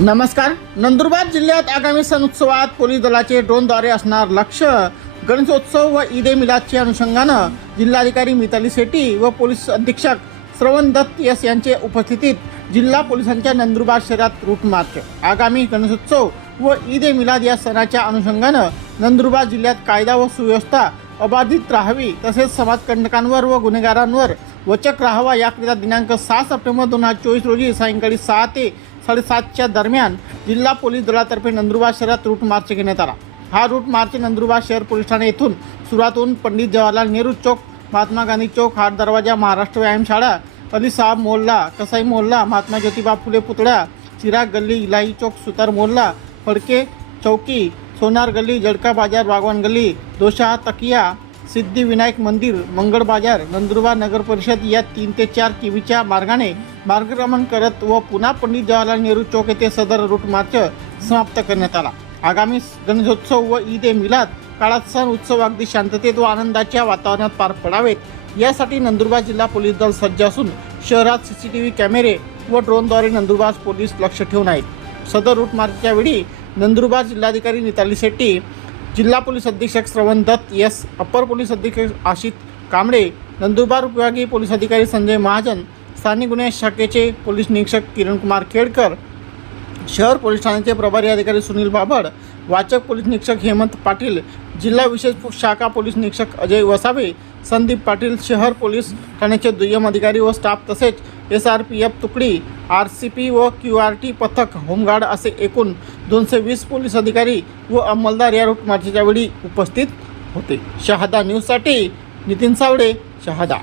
नमस्कार. नंदुरबार जिल्ह्यात आगामी सण उत्सवात पोलीस दलाचे ड्रोनद्वारे असणार लक्ष. गणेशोत्सव व ईद ए मिलादच्या अनुषंगानं जिल्हाधिकारी मिताली शेट्टी व पोलीस अधीक्षक श्रवण दत्त यस यांच्या उपस्थितीत जिल्हा पोलिसांच्या नंदुरबार शहरात रूट मार्च. आगामी गणेशोत्सव व ईद ए मिलाद या सणाच्या अनुषंगानं नंदुरबार जिल्ह्यात कायदा व सुव्यवस्था अबाधित राहावी तसेच समाजकंटकांवर व गुन्हेगारांवर वचक राहावा याकरिता दिनांक सहा सप्टेंबर दोन हजार चोवीस रोजी सायंकाळी सहा ते साडेसातच्या दरम्यान जिल्हा पोलीस दलातर्फे नंदुरबार शहरात रूट मार्च घेण्यात आला. हा रूट मार्च नंदुरबार शहर पोलीस ठाणे येथून सुरुवात पंडित जवाहरलाल नेहरू चौक महात्मा गांधी चौक हाट दरवाजा महाराष्ट्र व्यायामशाळा अली साहब मोहल्ला कसाई मोहल्ला महात्मा ज्योतिबा फुले पुतळा चिराग गल्ली इलाही चौक सुतार मोहल्ला फडके चौकी सोनार गल्ली जडका बाजार बागवान गल्ली दोशा तकिया सिद्धिविनायक मंदिर मंगळ बाजार नंदुरबार नगर परिषद या तीन ते चार किमीच्या मार्गाने मार्गक्रमण करत व पुन्हा पंडित जवाहरलाल नेहरू चौक येथे सदर रूट मार्च समाप्त करण्यात आला. आगामी गणेशोत्सव व ईद ए मिलाद काळात सण उत्सव अगदी शांततेत व आनंदाच्या वातावरणात पार पडावेत. यासाठी नंदुरबार जिल्हा पोलीस दल सज्ज असून शहरात सी सी टी व्ही कॅमेरे व ड्रोनद्वारे नंदुरबार पोलीस लक्ष ठेवून आहेत. सदर रूट मार्चच्या वेळी नंदुरबार जिल्हाधिकारी निताली शेट्टी जिल्हा पोलीस अधीक्षक श्रवण दत्त एस. अप्पर पोलीस अधीक्षक आशित कांबळे नंदुरबार विभागीय पोलीस अधिकारी संजय महाजन स्थानिक गुन्हे शाखेचे पोलीस निरीक्षक किरणकुमार खेडकर शहर पोलीस ठाण्याचे प्रभारी अधिकारी सुनील बाबड वाचक पोलीस निरीक्षक हेमंत पाटील जिल्हा विशेष शाखा पोलीस निरीक्षक अजय वसावे संदीप पाटील शहर पोलीस ठाण्याचे दुय्यम अधिकारी व स्टाफ तसेच एस आर पी एफ तुकडी आर सी पी व क्यू आर टी पथक होमगार्ड असे एकूण दोनशे वीस पोलीस अधिकारी व अंमलदार या रूट मार्चच्या वेळी उपस्थित होते. शहादा न्यूजसाठी नितीन सावडे शहादा.